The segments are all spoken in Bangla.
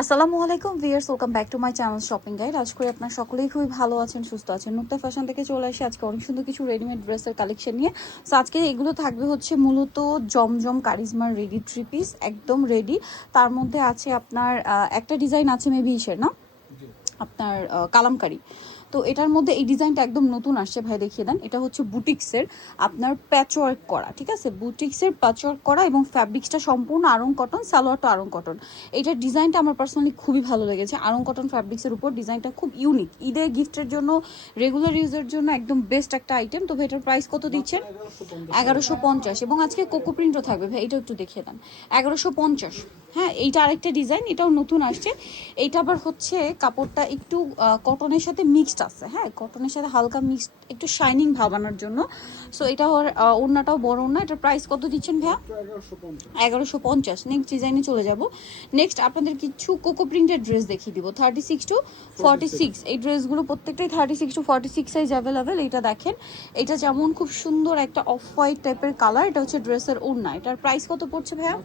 আসসালামু আলাইকুম viewers, welcome back to my channel shopping guide. আজ করে আপনারা সকলেই খুবই ভালো আছেন, সুস্থ আছেন। নুক্তা ফ্যাশন থেকে চলে আসি আজকে অনেক সুন্দর কিছু রেডিমেড ড্রেসের কালেকশন নিয়ে। সো আজকে এগুলো থাকবে হচ্ছে মূলত জমজম কারিজমার রেডি থ্রি পিস, একদম রেডি। তার মধ্যে আছে আপনার একটা ডিজাইন আছে মেবি ইসের না, আপনার কালামকারি। তো এটার মধ্যে এই ডিজাইনটা একদম নতুন আসছে, ভাই দেখিয়ে দেন। এটা হচ্ছে বুটিক্সের আপনার প্যাচওয়ার্ক করা, ঠিক আছে, বুটিক্সের প্যাচওয়ার্ক করা এবং ফ্যাব্রিক্সটা সম্পূর্ণ আড়ং কটন, সালোয়ারটা আড়ং কটন। এইটার ডিজাইনটা আমার পার্সোনালি খুবই ভালো লেগেছে। আড়ং কটন ফ্যাব্রিক্সের উপর ডিজাইনটা খুব ইউনিক, ঈদের গিফটের জন্য, রেগুলার ইউজের জন্য একদম বেস্ট একটা আইটেম। তো ভাই এটার প্রাইস কত দিচ্ছেন? 1150। এবং আজকে কোকো প্রিন্টও থাকবে ভাই, এটা একটু দেখিয়ে দেন। 1150। হ্যাঁ, এইটা আরেকটা ডিজাইন, এটাও নতুন আসছে। এইটা আবার হচ্ছে কাপড়টা একটু কটনের সাথে মিক্সড আছে, হ্যাঁ, কটনের সাথে হালকা মিক্সড, একটু শাইনিং ভাবানোর জন্য। সো এটা ওড়নাটাও বড় ওড়না। এটার প্রাইস কত দিচ্ছেন ভাইয়া? 1150। নেক্সট ডিজাইনে চলে যাব। নেক্সট আপনাদের কিছু কোকো প্রিন্টের ড্রেস দেখিয়ে দিব, 36 টু 46। এই ড্রেসগুলো প্রত্যেকটাই 36 টু 46 সাইজ অ্যাভেলেবেল। এটা দেখেন, এটা যেমন খুব সুন্দর একটা অফ হোয়াইট টাইপের কালার। এটা হচ্ছে ড্রেসের ওড়না। এটার প্রাইস কত পড়ছে ভাইয়া?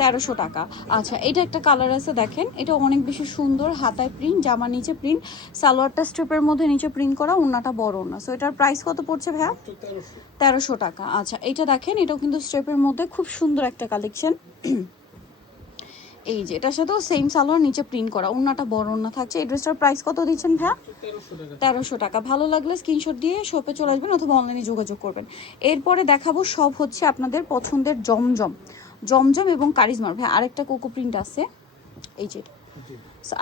1300 টাকা। আচ্ছা, এটা একটা কালার আছে দেখেন, এটা অনেক বেশি সুন্দর, হাতায় প্রিন্ট, জামার নিচে প্রিন্ট, সালোয়ারটা স্ট্রিপের মধ্যে নিচে প্রিন্ট করা, ওড়নাটা বড় ওড়না। সো এটার প্রাইস কত পড়ছে ভাইয়া? 1300 টাকা। আচ্ছা, এটা দেখেন, এটাও কিন্তু স্ট্রিপের মধ্যে খুব সুন্দর একটা কালেকশন। এই যে এটার সাথেও সেম সালোয়ার, নিচে প্রিন্ট করা, ওড়নাটা বড় ওড়না থাকছে। এই ড্রেসটার প্রাইস কত দিচ্ছেন ভাইয়া? 1300 টাকা। ভালো লাগলে স্ক্রিনশট দিয়ে শপে চলে আসবেন অথবা অনলাইনে যোগাযোগ করবেন। এরপরে দেখাবো সব হচ্ছে আপনাদের পছন্দের জমজম, জমজম এবং কারিজমার। ভাই আরেকটা কোকো প্রিন্ট আছে, এই যে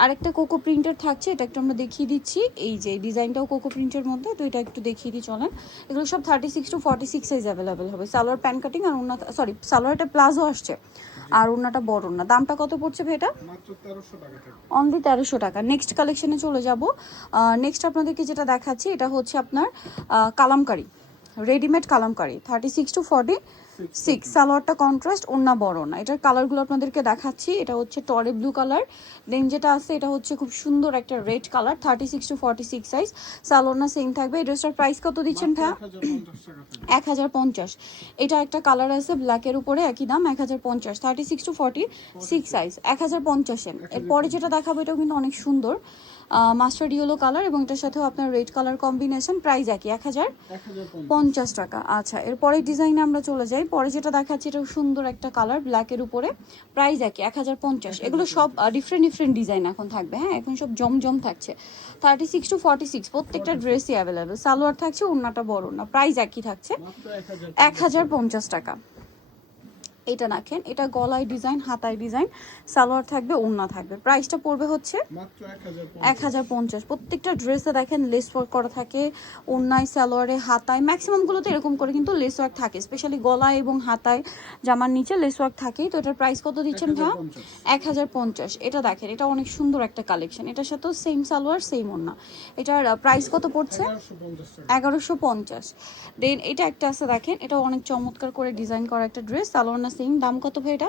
আরেকটা কোকো প্রিন্টের থাকছে, এটা একটু আমরা দেখিয়ে দিচ্ছি। এই যে ডিজাইনটাও কোকো প্রিন্টের মধ্যে, তো এটা একটু দেখিয়ে দিই চলেন। এগুলো সব 36 টু 46 সাইজ অ্যাভেলেবেল হবে। সালোয়ার প্যান কাটিং আর ওড়না, সরি সালোয়ারটা প্লাজো আসছে আর ওড়নাটা বড় ওড়না। দামটা কত পড়ছে ভাই এটা? অনলি 1300 টাকা। নেক্সট কালেকশনে চলে যাব। নেক্সট আপনাদেরকে যেটা দেখাচ্ছি, এটা হচ্ছে আপনার কালামকারি, রেডিমেড কালামকারি, 36 টু 46। সালোয়ারটা কন্ট্রাস্ট, ওড়না বড় না। এটার কালারগুলো আপনাদেরকে দেখাচ্ছি। এটা হচ্ছে টরে ব্লু কালার, দেন যেটা আছে এটা হচ্ছে খুব সুন্দর একটা red colour, 36 to 46 size. Salwar না সেম থাকবে। এই ড্রেসটার প্রাইস কত দিচ্ছেন ভাইয়া? 1050। এটা একটা কালার আছে ব্ল্যাকের উপরে, একই দাম 1050, 36 টু 46 সাইজ, 1050-এ। এরপরে যেটা দেখাবো এটাও কিন্তু অনেক সুন্দর, মাস্টার্ড ইয়েলো কালার এবং এটার সাথেও আপনার রেড কালার কম্বিনেশন। প্রাইস একই, 1050 টাকা। আচ্ছা, এরপরে ডিজাইনে আমরা চলে যাই। পরে যেটা দেখাচ্ছি এটাও সুন্দর একটা কালার ব্ল্যাকের উপরে, প্রাইস একই, 1050। এগুলো সব ডিফারেন্ট ডিফারেন্ট ডিজাইন এখন থাকবে, হ্যাঁ, এখন সব জমজম থাকছে। 36 টু 46 প্রত্যেকটা ড্রেসই অ্যাভেলেবেল। সালোয়ার থাকছে, ওড়নাটা বড় না, প্রাইস একই থাকছে, 1050 টাকা। এটা দেখেন, এটা গলায় ডিজাইন, হাতায় ডিজাইন, সালোয়ার থাকবে, ওড়না থাকবে। প্রাইসটা পড়বে হচ্ছে 1050। প্রত্যেকটা ড্রেসে দেখেন লেস ওয়ার্ক করা থাকে, ওড়নায়, সালোয়ারে, হাতায়, ম্যাক্সিমামগুলোতে এরকম করে কিন্তু লেস ওয়ার্ক থাকে, স্পেশালি গলায় এবং হাতায়, জামার নিচে লেস ওয়ার্ক থাকেই। তো এটার প্রাইস কত দিচ্ছেন ভাইয়া? 1050। এটা দেখেন, এটা অনেক সুন্দর একটা কালেকশন। এটার সাথেও সেম সালোয়ার, সেম ওড়না। এটার প্রাইস কত পড়ছে? 1150। দেন এটা একটা আছে দেখেন, এটা অনেক চমৎকার করে ডিজাইন করা একটা ড্রেস, সালোয়ার না সেম। দাম কত ভাই এটা?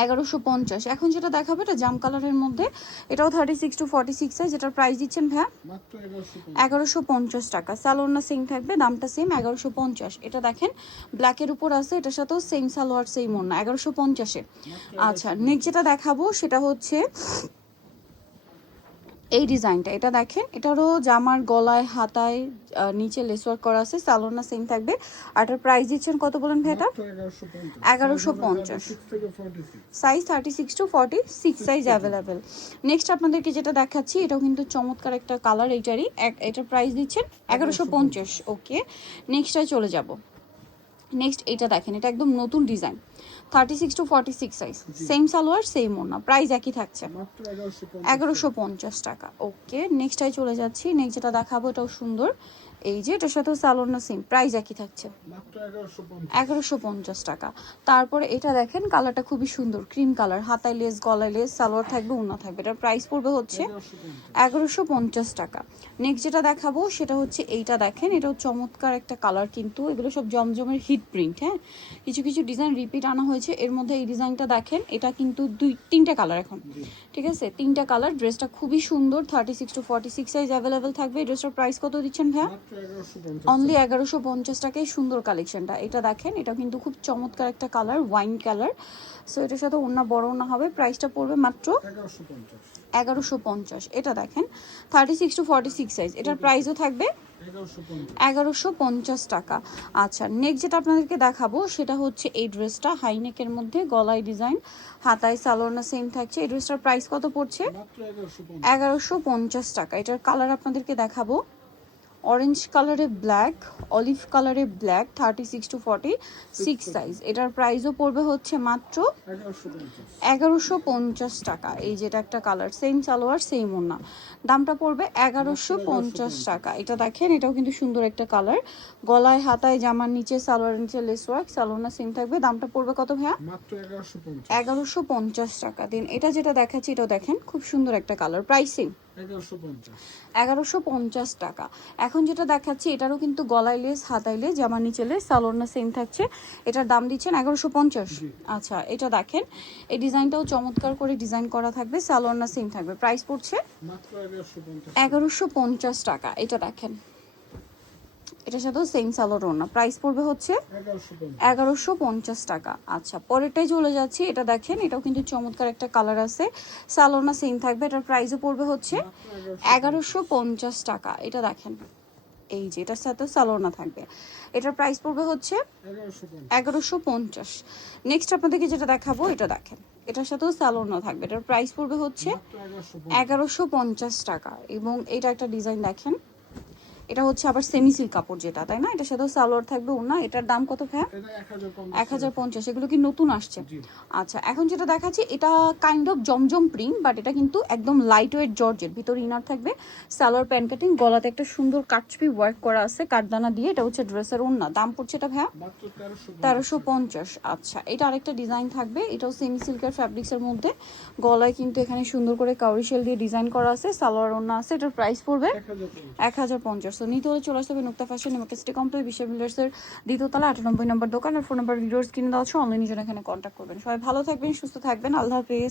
1150। এখন যেটা দেখাবো এটা জাম কালারের মধ্যে, এটাও 36 টু 46 সাইজ। এটার প্রাইস দিচ্ছেন ভাইয়া 1150 টাকা। সালোয়ার না সেম থাকবে, দামটা সেম, 1150। এটা দেখেন ব্ল্যাকের উপর আছে, এটার সাথেও সেম সালোয়ার, সেম ওড়না, 1150-এ। আচ্ছা, নেক্সট যেটা দেখাবো সেটা হচ্ছে এই ডিজাইনটা। এটা দেখেন, এটারও জামার গলায়, হাতায়, নিচে লেস ওয়ার্ক করা আছে, সালোয়ার না সেম থাকবে। আর এটার প্রাইস দিচ্ছেন কত বলেন ভাই এটা? 1150। Size 36 to 46 size available. Next আপনাদেরকে যেটা দেখাচ্ছি, এটাও কিন্তু চমৎকার একটা কালার, এইটারই এটার প্রাইস দিচ্ছেন 1150। ওকে, নেক্সটটায় চলে যাব। নেক্সট এটা দেখেন, এটা একদম নতুন design, 36 to 46 size, same salwar, same ওড়না, প্রাইস একই থাকছে, 1150 টাকা। ওকে, নেক্সটটায় চলে যাচ্ছি। নেক্সট যেটা দেখাবো এটাও সুন্দর, এই যে এটার সাথেও সালোয়ার না সেম, প্রাইস একই থাকছে, 1150 টাকা। তারপরে এটা দেখেন, কালারটা খুবই সুন্দর, ক্রিম কালার, হাতায় লেস, গলায় লেস, সালোয়ার থাকবে, ওড়না থাকবে। এটার প্রাইস পড়বে হচ্ছে 1150 টাকা। নেক্সট যেটা দেখাবো সেটা হচ্ছে এইটা দেখেন, এটাও চমৎকার একটা কালার, কিন্তু এগুলো সব জমজমের হিট প্রিন্ট, হ্যাঁ, কিছু কিছু ডিজাইন রিপিট আনা হয়েছে। এর মধ্যে এই ডিজাইনটা দেখেন, এটা কিন্তু তিনটা কালার এখন, ঠিক আছে, তিনটা কালার। ড্রেসটা খুবই সুন্দর, 36 টু 46 সাইজ অ্যাভেলেবেল থাকবে। এই ড্রেসটার প্রাইস কত দিচ্ছেন ভাইয়া? অনলি 1150 টাকায় সুন্দর কালেকশনটা। এটা দেখেন, এটা কিন্তু খুব চমৎকার একটা কালার, ওয়াইন কালার। সো এটার সাথে ওড়না বড় ওড়না হবে, প্রাইসটা পড়বে মাত্র 1150। এটা দেখেন 36 টু 46 সাইজ, এটার প্রাইসও থাকবে 1150 টাকা। আচ্ছা, নেক্সট যেটা আপনাদেরকে দেখাবো সেটা হচ্ছে এই ড্রেসটা, হাইনেকের মধ্যে গলায় ডিজাইন, হাতায় সালোয়ারনা সেম থাকছে। এই ড্রেসটার প্রাইস কত পড়ছে? 1150 টাকা। এটার কালার আপনাদেরকে দেখাবো, অরেঞ্জ কালারে ব্ল্যাক, অলিভ কালারে ব্ল্যাক, 36 টু 46 সাইজ। এটার প্রাইসও পড়বে হচ্ছে মাত্র 1150 টাকা। এই যেটা একটা কালার, সেম সালোয়ার সেম ওড়না, দামটা পড়বে 1150 টাকা। এটা দেখেন, এটাও কিন্তু সুন্দর একটা কালার, গলায় হাতায় জামার নিচে সালোয়ার নিচে লেস ওয়ার্ক, সালোয়ারনা সেম থাকবে। দামটা পড়বে কত ভাইয়া? মাত্র 1150 টাকা। দেন এটা যেটা দেখাচ্ছি, এটাও দেখেন খুব সুন্দর একটা কালার, প্রাইসিং 1150 টাকা। এখন যেটা দেখাচ্ছি এটারও কিন্তু গলায় লেস, হাতায় লেস, জামার নিচে লেস, সালোয়ারনা সেম থাকছে। এটার দাম দিচ্ছেন 1150। আচ্ছা, এটা দেখেন, এই ডিজাইনটাও চমৎকার করে ডিজাইন করা থাকবে, সালোয়ারনা সেম থাকবে, প্রাইস পড়ছে মাত্র 1150 টাকা। এটা দেখেন, এটার সাথেও সেম সালোয়ার ওড়না, প্রাইস পড়বে হচ্ছে 1150 টাকা। আচ্ছা, পরেরটাই চলে যাচ্ছি। এটা দেখেন, এটাও কিন্তু চমৎকার একটা কালার আছে, সালোয়ারনা সেম থাকবে, এটার প্রাইসও পড়বে হচ্ছে 1150 টাকা। এটা দেখেন, এই যে এটার সাথে সালোয়ারনা থাকবে, এটার প্রাইস পড়বে হচ্ছে 1150। নেক্সট আপনাদেরকে যেটা দেখাবো, এটা দেখেন, এটার সাথেও সালোয়ারনা থাকবে, এটার প্রাইস পড়বে হচ্ছে 1150 টাকা। এবং এটা একটা ডিজাইন দেখেন, এটা হচ্ছে আবার সেমি সিল্ক কাপড় যেটা, তাই না? এটার সাথেও সালোয়ার থাকবে ওড়না। এটার দাম কত ভাইয়া? 1050। এগুলো কি নতুন আসছে? আচ্ছা, এখন যেটা দেখাচ্ছি এটা kind of Zamzam print, but এটা কিন্তু একদম লাইট ওয়েট জর্জেট, ভিতরে ইনার থাকবে, সালোয়ার প্যান্ট কাটিং, গলাতে একটা সুন্দর কাটছবি ওয়ার্ক করা আছে কাঠদানা দিয়ে। এটা হচ্ছে ড্রেসের ওড়না, দাম পড়ছে এটা ভাইয়া 1350। আচ্ছা, এটা আরেকটা ডিজাইন থাকবে, এটাও সেমি সিল্কের ফ্যাব্রিক্সের মধ্যে, গলায় কিন্তু এখানে সুন্দর করে কাউরি শেল দিয়ে ডিজাইন করা আছে, সালোয়ার ওড়না আছে। এটার প্রাইস পড়বে 1050। তো নিতে হলে চলে আসতে হবে নুক্তা ফ্যাশন, সিটি কমপ্লেক্স, বিশ্ব বিল্ডার্সের দ্বিতীয়তলা 98 নম্বর দোকান। আর ফোন নাম্বার ভিডিওস কিনে দেওয়া হচ্ছে, অনলাইনে জন্য এখানে কন্ট্যাক্ট করবেন। সবাই ভালো থাকবেন, সুস্থ থাকবেন, আল্লাহ হাফেজ।